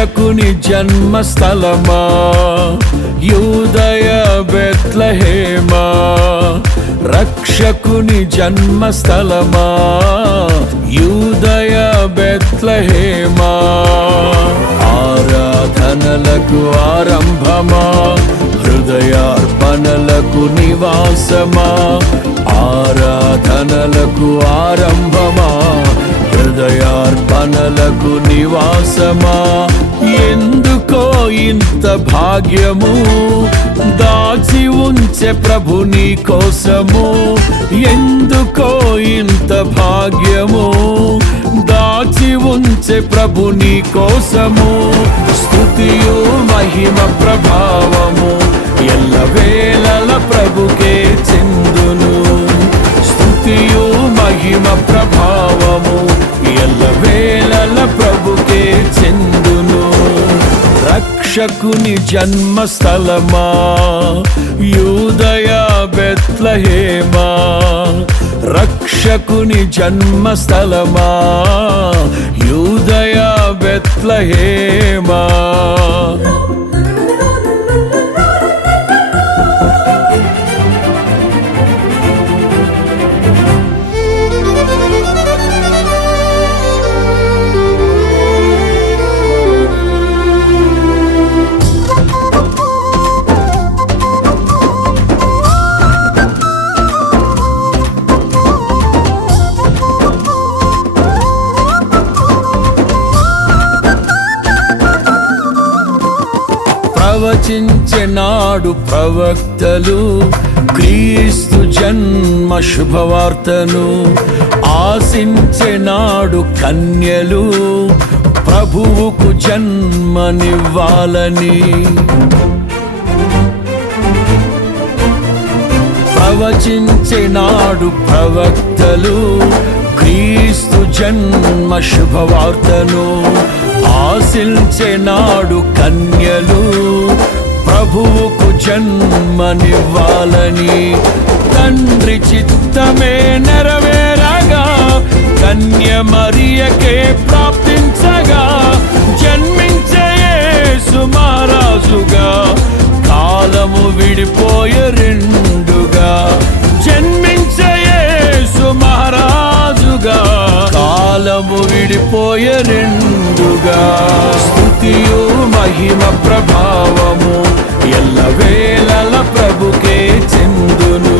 రక్షకుని జన్మస్థలమా యూదయ బెత్లెహేమా, రక్షకుని జన్మస్థలమా యూదయ బెత్లెహేమా. ఆరాధనలకు ఆరంభమా, హృదయార్పణలకు నివాసమా, ఆరాధనలకు ఆరంభమా, హృదయార్పణలకు నివాసమా. ఎందుకో ఇంత భాగ్యము దాచి ఉంచే ప్రభు నీ కోసము, ఎందుకో ఇంత భాగ్యము దాచి ఉంచే ప్రభు నీ కోసము. స్తుతియు మహిమ ప్రభావము ఎల్లవేళల ప్రభుకే చెందును, స్తుతియు మహిమ ప్రభావము ఎల్లవేళల ప్రభుకే చెందును. రక్షకుని జన్మస్థలమా యూదయ బెత్లెహేమా, రక్షకుని జన్మస్థలమా యూదయ బెత్లెహేమా. ప్రవచించెనాడు ప్రవక్తలు క్రీస్తు జన్మ శుభవార్తను, ఆశించెనాడు కన్యలు ప్రభువుకు జన్మనివ్వాలని. ప్రవచించెనాడు ప్రవక్తలు క్రీస్తు జన్మ శుభవార్తను, ఆశించెనాడు కన్యలు ప్రభువుకు జన్మనివ్వాలని. తండ్రి చిత్తమే నెరవేరగా కన్య మరియకే ప్రాప్తించగా, జన్మించే యేసు మహారాజుగా కాలము విడిపోయే రెండుగా, జన్మించే యేసు మహారాజుగా కాలము విడిపోయే రెండుగా. స్తుతియు మహిమ ప్రభావము ఎల్లవేళల ప్రభుకే చెందును,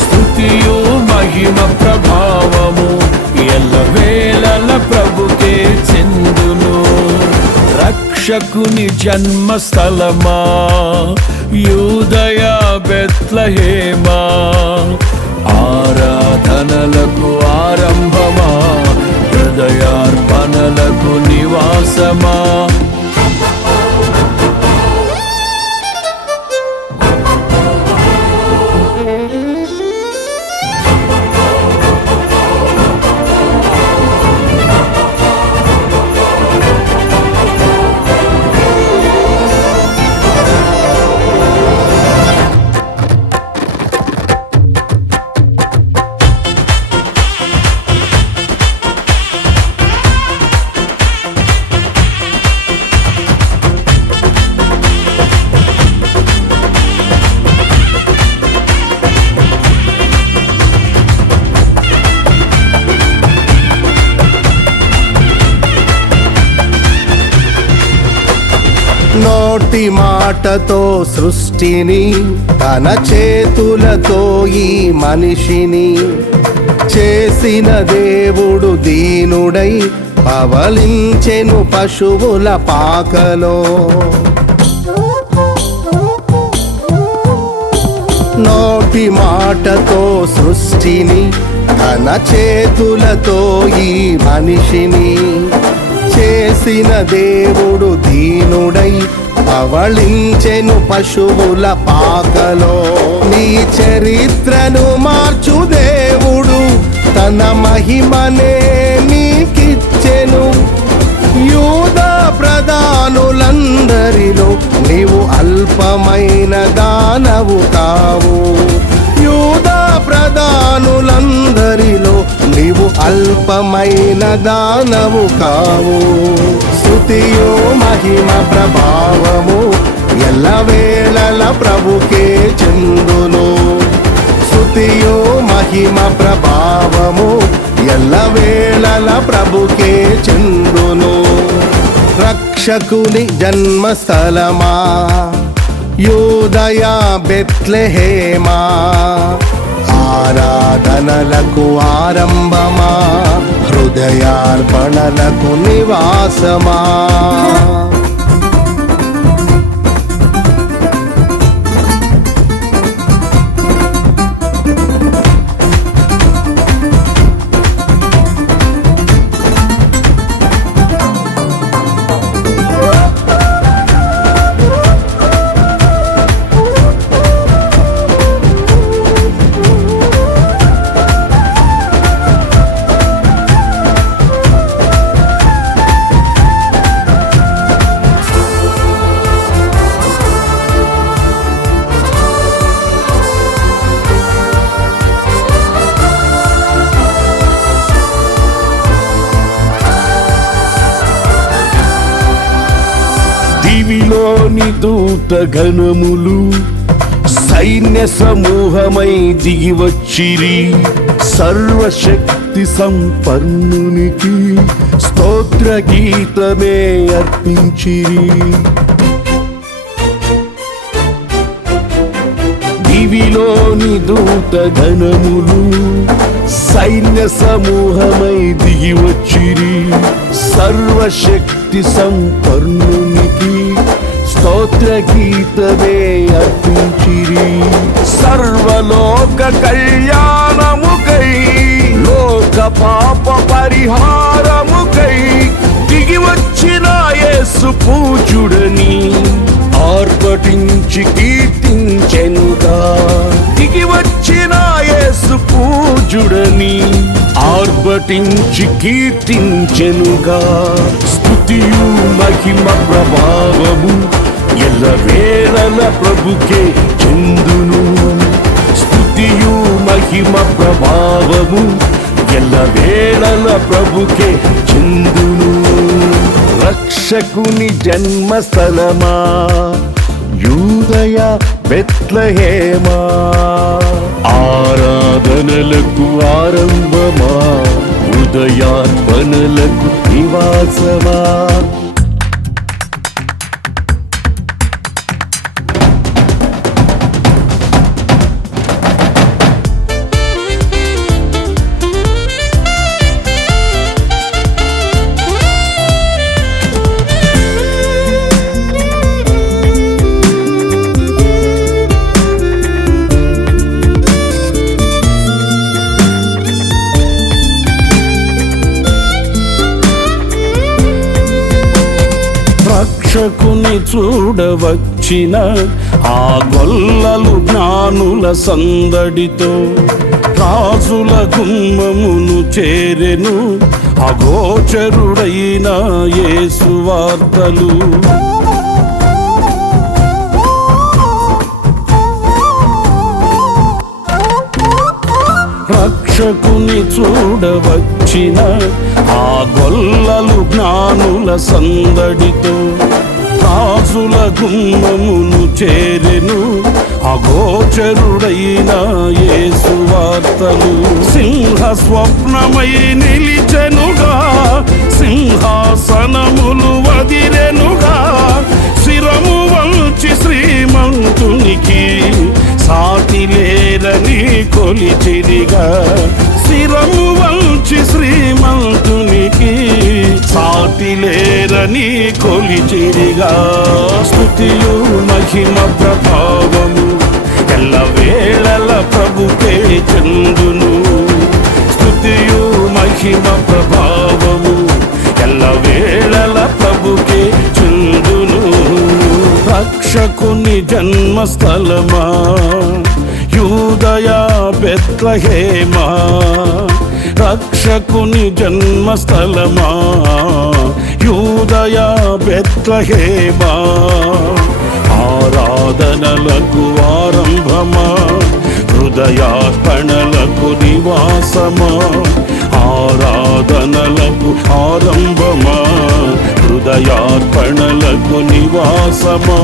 స్తుతియు మహిమ ప్రభావము ఎల్లవేళల ప్రభుకే చెందును. రక్షకుని జన్మస్థలమా యూదయ బెత్లెహేమా, ఆరాధనలకు ఆరంభమా, హృదయార్పణలకు నివాసమా. నోటి మాటతో సృష్టిని, తన చేతులతో ఈ మనిషిని చేసిన దేవుడు దీనుడై పవలించెను పశువుల పాకలో. నోటి మాటతో సృష్టిని, తన చేతులతో ఈ మనిషిని చేసిన దేవుడు దీనుడై పవళించెను పశువుల పాకలో. నీ చరిత్రను మార్చు దేవుడు తన మహిమనే నీకిచ్చెను. యూదా ప్రధానులందరిలో నీవు అల్పమైన దానవు కావు. యూదా ప్రధానులందరిలో నీ నీవు అల్పమైన దానవు కావు. స్తుతియు మహిమ ప్రభావము ఎల్లవేళల ప్రభుకే చెందును. స్తుతియు మహిమ ప్రభావము ఎల్లవేళల ప్రభుకే చెందును. రక్షకుని జన్మస్థలమా, యూదయ బెత్లెహేమా, ఆరాధనలకు ఆరంభమా, హృదయార్పణలకు నివాసమా. దివిలోని దూత గణములు సైన్య సమూహమై దిగి వచ్చిరి. సర్వశక్తి సంపన్నునికి స్తోత్ర గీతమే అర్పించిరి. దివిలోని దూత గణములు సైన్య సమూహమై దిగి వచ్చిరి. సర్వశక్తి సంపన్నునికి స్తోత్ర గీతమే అర్పించిరి. సర్వలోక కళ్యాణముకై లోక పాప పరిహారముకై దిగి వచ్చిన యేసు పూజుడని ఆర్భటించి కీర్తించెనుగా. దిగి వచ్చిన యేసు పూజుడని ఆర్భటించి కీర్తించెనుగా. స్తుతియు మహిమ ప్రభావము ఎల్లవేళల ప్రభుకే చెందును. స్తుతియు మహిమ ప్రభావము ఎల్లవేళల ప్రభుకే చెందును. రక్షకుని జన్మస్థలమా, యూదయ బెత్లెహేమా, ఆరాధనలకు ఆరంభమా, హృదయార్పణలకు నివాసమా. రక్షకుని చూడవచ్చిన ఆ గొల్లలు జ్ఞానుల సందడితో రాజుల గుమ్మమును చేరెను. అగోచరుడైన యేసు వార్తలు రక్షకుని చూడవచ్చిన ఆ గొల్లలు జ్ఞానుల సందడితో రాజుల గుమ్మమును చేరెను. అగోచరుడైన యేసు వార్తలు సింహ స్వప్నమై నిలిచెనుగా. సింహాసనములు వదిరెనుగా. శిరము వంచి శ్రీమంతునికి సాటి లేరని కొలిచిరిగా. శిరము వంచి శ్రీమంతునికి సాటి లేరని కొలిచిరిగా. స్తుతియు మహిమ ప్రభావము ఎల్లవేళల ప్రభుకే చెందును. స్తుతియు మహిమ ప్రభావము ఎల్లవేళల ప్రభుకే చెందును. రక్షకుని జన్మస్థలమా, యూదయ బెత్లెహేమా, రక్షకుని జన్మస్థలమా, యూదయ బెత్లెహేమా, ఆరాధనలకు ఆరంభమా, హృదయార్పణలకు నివాసమా, ఆరాధనలకు ఆరంభమా, హృదయార్పణలకు నివాసమా.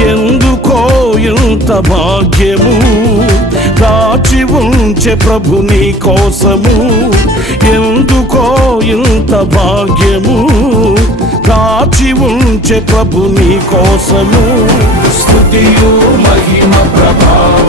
ఎందుకో ఇంత భాగ్యము దాచి ఉంచే ప్రభు నీ కోసము. ఎందుకో ఇంత భాగ్యము దాచి ఉంచే ప్రభు నీ కోసము. స్తుతియు మహిమ ప్రభావ